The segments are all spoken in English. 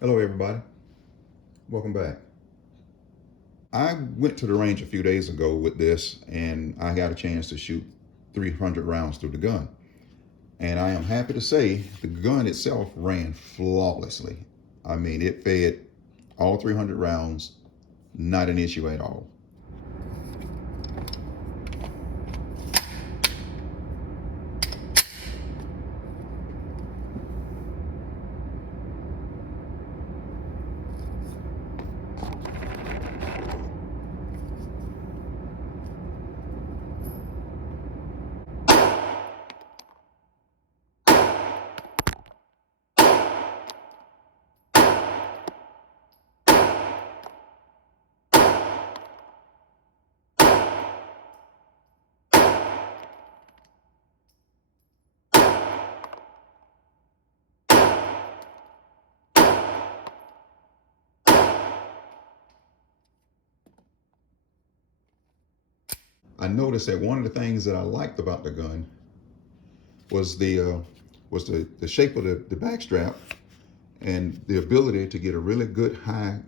Hello, everybody. Welcome back. I went to the range a few days ago with this, and I got a chance to shoot 300 rounds through the gun. And I am happy to say the gun itself ran flawlessly. I mean, it fed all 300 rounds, not an issue at all. I noticed that one of the things that I liked about the gun was the shape of the back strap and the ability to get a really good high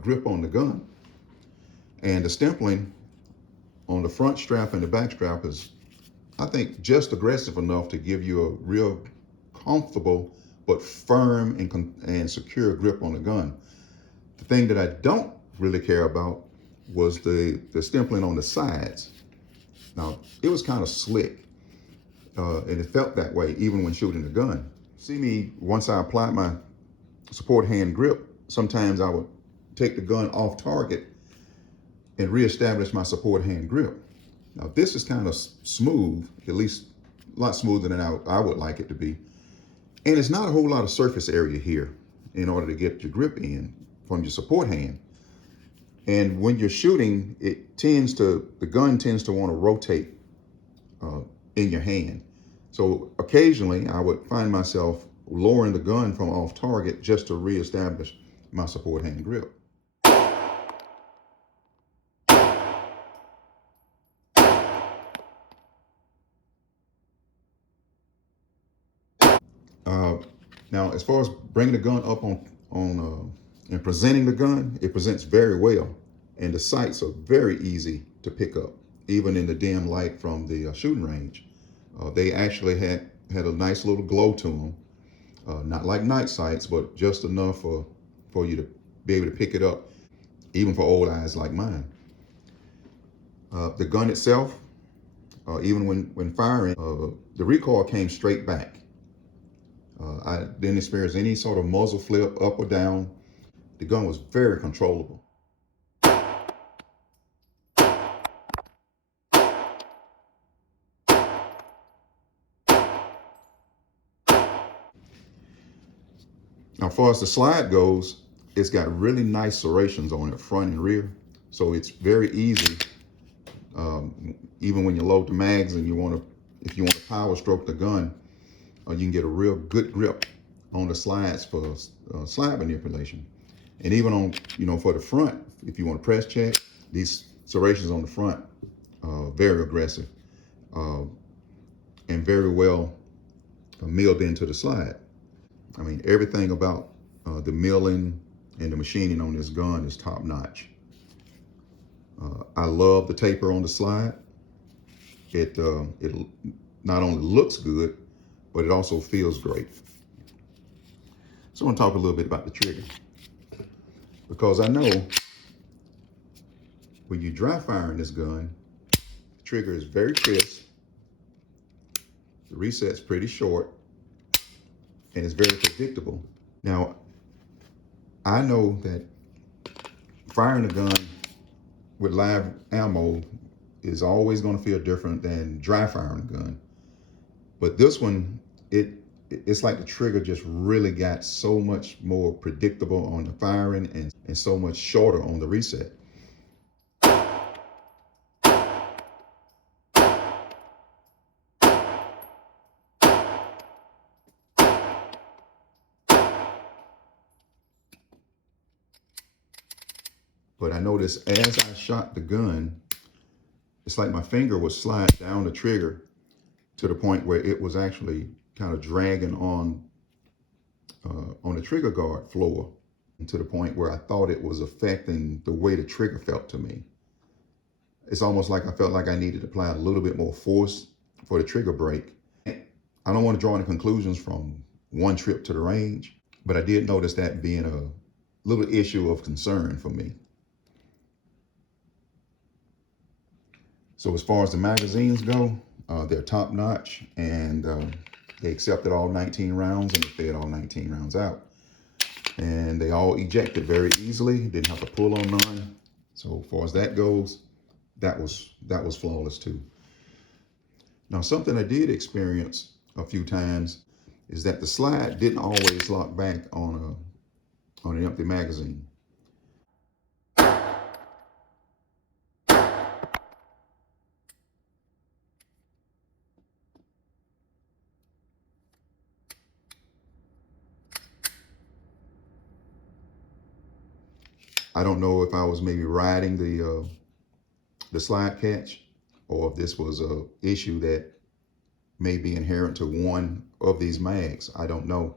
grip on the gun. And the stempling on the front strap and the back strap is, I think, just aggressive enough to give you a real comfortable but firm and secure grip on the gun. The thing that I don't really care about was the stempling on the sides. Now, it was kind of slick, and it felt that way even when shooting the gun. See me, once I applied my support hand grip, sometimes I would take the gun off target and reestablish my support hand grip. Now, this is kind of smooth, at least a lot smoother than I would like it to be. And it's not a whole lot of surface area here in order to get your grip in from your support hand. And when you're shooting, the gun tends to want to rotate in your hand. So occasionally I would find myself lowering the gun from off target just to reestablish my support hand grip. Now, as far as bringing the gun up and presenting the gun, it presents very well, and the sights are very easy to pick up, even in the dim light from the shooting range. They actually had a nice little glow to them, not like night sights, but just enough for you to be able to pick it up, even for old eyes like mine. The gun itself, even when firing, the recoil came straight back. I didn't experience any sort of muzzle flip up or down. The gun was very controllable. Now, as far as the slide goes, it's got really nice serrations on it, front and rear. So it's very easy, even when you load the mags and if you want to power stroke the gun, you can get a real good grip on the slides for slide manipulation. And even on, for the front, if you want to press check, these serrations on the front, very aggressive and very well milled into the slide. I mean, everything about the milling and the machining on this gun is top notch. I love the taper on the slide. It not only looks good, but it also feels great. So I want to talk a little bit about the trigger, because I know when you dry firing this gun, the trigger is very crisp, the reset's pretty short, and it's very predictable. Now, I know that firing a gun with live ammo is always going to feel different than dry firing a gun. But this one, it's like the trigger just really got so much more predictable on the firing and so much shorter on the reset. But I noticed as I shot the gun, it's like my finger would slide down the trigger to the point where it was actually kind of dragging on on the trigger guard floor, to the point where I thought it was affecting the way the trigger felt to me. It's almost like I felt like I needed to apply a little bit more force for the trigger break. I don't want to draw any conclusions from one trip to the range, but I did notice that being a little issue of concern for me. So as far as the magazines go, they're top notch, and they accepted all 19 rounds and they fed all 19 rounds out. And they all ejected very easily, didn't have to pull on none. So as far as that goes, that was flawless too. Now, something I did experience a few times is that the slide didn't always lock back on an empty magazine. I don't know if I was maybe riding the slide catch, or if this was a issue that may be inherent to one of these mags. I don't know,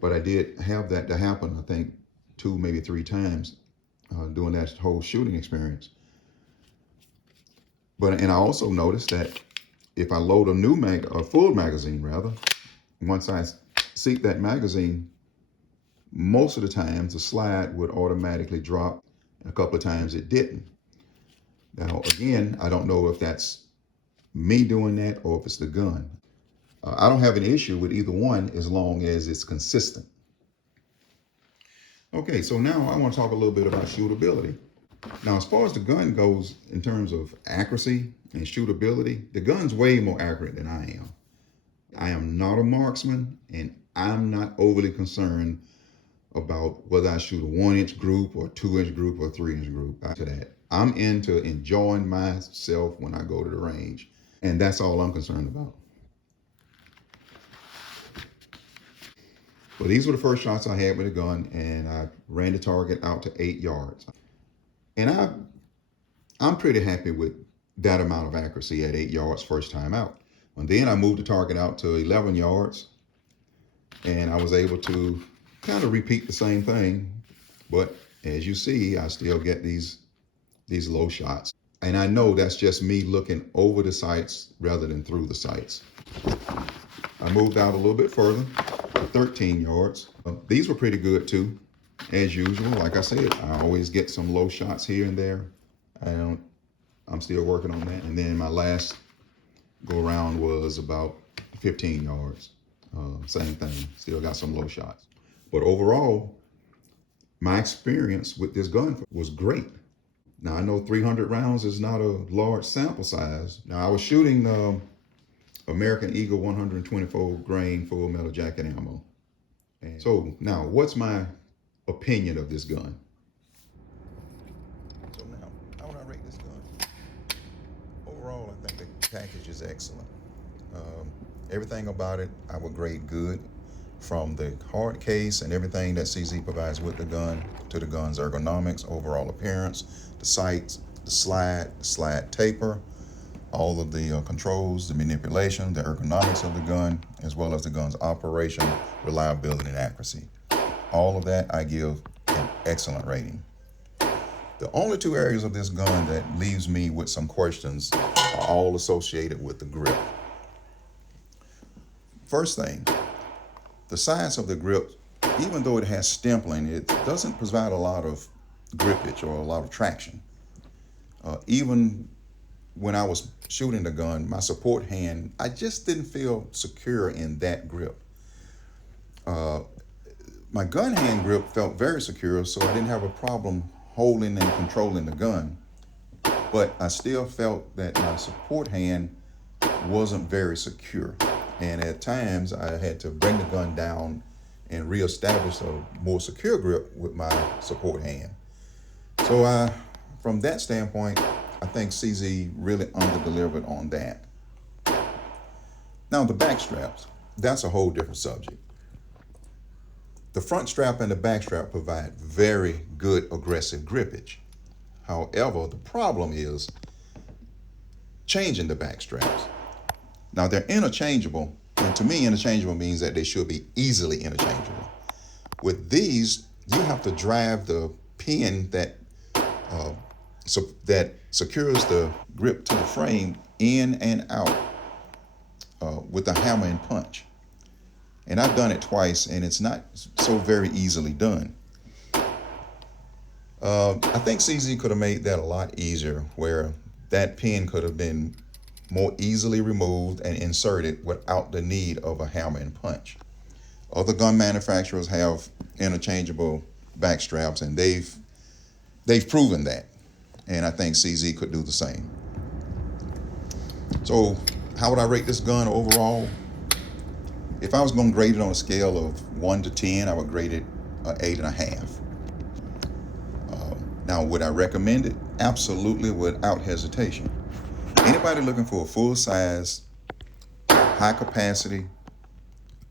but I did have that to happen, I think 2, maybe 3 times during that whole shooting experience. And I also noticed that if I load a full magazine rather, once I seat that magazine, most of the times the slide would automatically drop, and a couple of times it didn't. Now, again, I don't know if that's me doing that or if it's the gun. I don't have an issue with either one as long as it's consistent. Okay, so now I want to talk a little bit about shootability. Now, as far as the gun goes, in terms of accuracy and shootability, the gun's way more accurate than I am. I am not a marksman, and I'm not overly concerned about whether I shoot a 1-inch group or 2-inch group or 3-inch group. To that, I'm into enjoying myself when I go to the range, and that's all I'm concerned about. Well, these were the first shots I had with a gun, and I ran the target out to 8 yards. And I'm pretty happy with that amount of accuracy at 8 yards first time out. And then I moved the target out to 11 yards, and I was able to kind of repeat the same thing. But as you see, I still get these low shots. And I know that's just me looking over the sights rather than through the sights. I moved out a little bit further to 13 yards. These were pretty good too. As usual, like I said, I always get some low shots here and there. I'm still working on that. And then my last go around was about 15 yards. Same thing, still got some low shots. But overall, my experience with this gun was great. Now, I know 300 rounds is not a large sample size. Now, I was shooting American Eagle 124 grain full metal jacket ammo. And so now, what's my opinion of this gun? So now, how would I rate this gun? Overall, I think the package is excellent. Everything about it, I would grade good, from the hard case and everything that CZ provides with the gun, to the gun's ergonomics, overall appearance, the sights, the slide taper, all of the controls, the manipulation, the ergonomics of the gun, as well as the gun's operation, reliability, and accuracy. All of that I give an excellent rating. The only 2 areas of this gun that leaves me with some questions are all associated with the grip. First thing, the size of the grip, even though it has stempling, it doesn't provide a lot of grippage or a lot of traction. Even when I was shooting the gun, my support hand, I just didn't feel secure in that grip. My gun hand grip felt very secure, so I didn't have a problem holding and controlling the gun. But I still felt that my support hand wasn't very secure. And at times I had to bring the gun down and reestablish a more secure grip with my support hand. So from that standpoint, I think CZ really under-delivered on that. Now the back straps, that's a whole different subject. The front strap and the back strap provide very good aggressive grippage. However, the problem is changing the back straps. Now they're interchangeable, and to me interchangeable means that they should be easily interchangeable. With these, you have to drive the pin that that secures the grip to the frame in and out with a hammer and punch. And I've done it twice, and it's not so very easily done. I think CZ could have made that a lot easier, where that pin could have been more easily removed and inserted without the need of a hammer and punch. Other gun manufacturers have interchangeable back straps, and they've proven that. And I think CZ could do the same. So how would I rate this gun overall? If I was going to grade it on a scale of 1 to 10, I would grade it 8.5. Now, would I recommend it? Absolutely, without hesitation. Anybody looking for a full-size, high-capacity,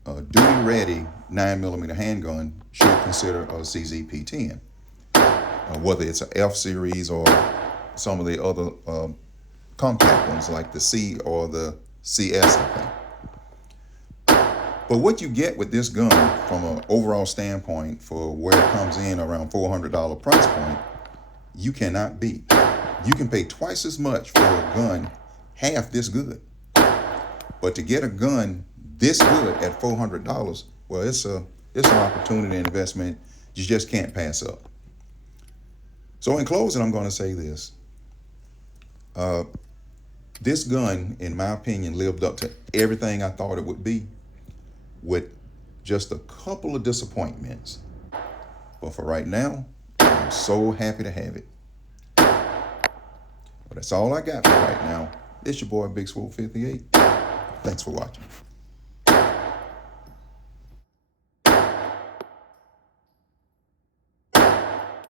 duty-ready 9mm handgun should consider a CZ P10. Whether it's an F series or some of the other compact ones like the C or the CS, I think. But what you get with this gun from an overall standpoint for where it comes in around $400 price point, you cannot beat. You can pay twice as much for a gun half this good. But to get a gun this good at $400, well, it's an opportunity and investment you just can't pass up. So in closing, I'm going to say this. This gun, in my opinion, lived up to everything I thought it would be, with just a couple of disappointments. But for right now, I'm so happy to have it. But that's all I got for right now. It's your boy, Big Swoop 58. Thanks for watching.